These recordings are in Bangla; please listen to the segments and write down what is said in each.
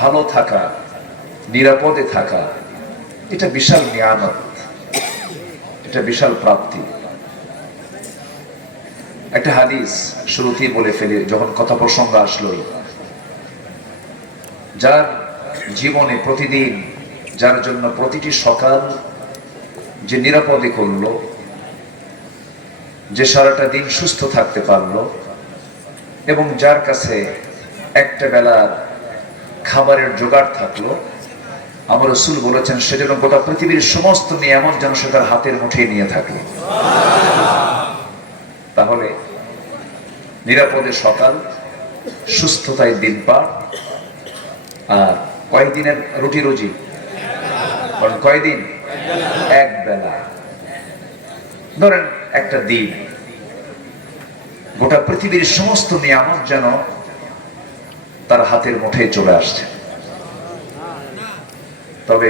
ভালো থাকা, নিরাপদে থাকা, এটা বিশাল নিয়ামত, এটা বিশাল প্রাপ্তি। একটা হাদিস শুরুতেই বলে ফেলি, যখন কথা প্রসঙ্গ আসলো, যার জীবনে প্রতিদিন, যার জন্য প্রতিটি সকাল যে নিরাপদে করলো, যে সারাটা দিন সুস্থ থাকতে পারলো, এবং যার কাছে একটা বেলার খাবারের জোগাড় থাকলো, আমার রাসূল বলেছেন সেজন্য গোটা পৃথিবীর সমস্ত নিয়ামত যেন সে তার হাতের মুঠোয় নিয়ে থাকে। তাহলে নিরাপদে সকাল, সুস্থতায় দিন পার। আর কয়েকদিনের রুটি রুজি, কয়দিন? এক বেলা। ধরেন একটা দিন, গোটা পৃথিবীর সমস্ত নিয়ামত যেন তার হাতের মুঠোয় চলে আসছে। তবে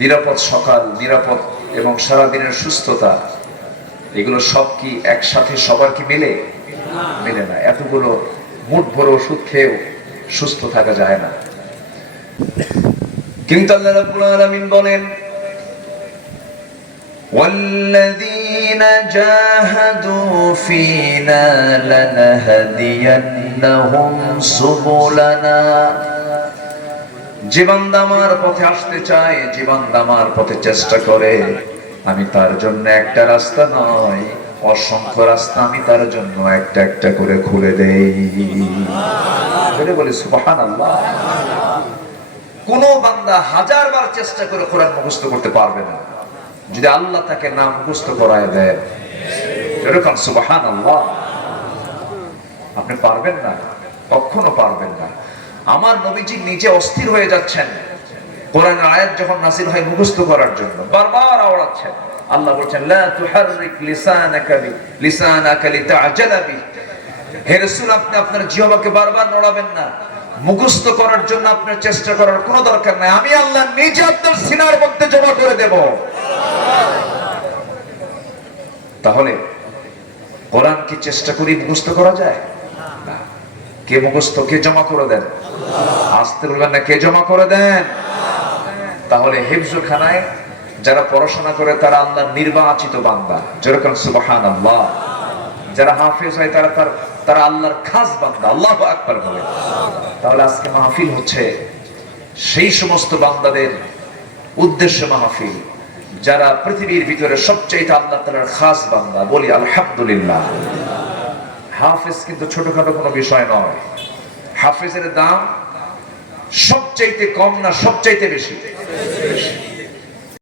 নিরাপদ সকাল, নিরাপদ এবং সারাদিনের সুস্থতা, এগুলো সব কি একসাথে সবার কি মেলে? মেলে না। এতগুলো মুঠ ভরে ওষুধ খেয়েও সুস্থ থাকা যায় না। কিন্তু আল্লাহ রাব্বুল আলামিন বলেন, والذين جاهدوا فينا لنهدينهم سبلنا। যে বান্দা আমার পথে আসতে চায়, যে বান্দা আমার পথে চেষ্টা করে, আমি তার জন্য একটা রাস্তা নয়, অসংখ্য রাস্তা আমি তার জন্য একটা একটা করে খুলে দেই। বলে সুবহানাল্লাহ। কোন বান্দা হাজার বার চেষ্টা করে কোরআন মুখস্থ করতে পারবে না যদি আল্লাহ তাকে নাম মুখস্থ করায় দেয়। এরকম সুবহানাল্লাহ। আপনি পারবেন না, কখনো পারবেন না। আমার নবীজি নিজে অস্থির হয়ে যাচ্ছেন কোরআনের আয়াত যখন নাযিল হয় মুখস্থ করার জন্য, বারবার আওড়াচ্ছেন। আল্লাহ বলছেন, লা তুহাররিক লিসানাকা লিতা'জালা বি। হে রাসূল, আপনি আপনার জিহ্বাকে বারবার নড়াবেন না, মুখস্থ করার জন্য আপনার চেষ্টা করার কোনো দরকার নাই। আমি আল্লাহ নিজে আপনার সিনার মধ্যে জমা করে দেব। তাহলে কোরআন কি চেষ্টা করি মুখস্থ করা যায় না? কে মুখস্থ, কে জমা করে দেন? আসতে বলবেন না, কে জমা করে দেন? তাহলে হিফজখানায় যারা পড়াশোনা করে তারা আল্লাহর নির্বাচিত বান্দা, যেরকম সুবহানাল্লাহ। যারা হাফেজ হয় তারা আল্লাহর খাস বান্দা, আল্লাহু আকবার বলে। তাহলে আজকে মাহফিল হচ্ছে সেই সমস্ত বান্দাদের উদ্দেশ্যে মাহফিল, যারা পৃথিবীর ভিতরে সবচেয়ে আল্লাহ তাআলার খাস বান্দা। বলি আলহামদুলিল্লাহ। হাফেজ কিন্তু ছোটখাটো কোনো বিষয় নয়। হাফেজের দাম সবচাইতে কম না সবচাইতে বেশি?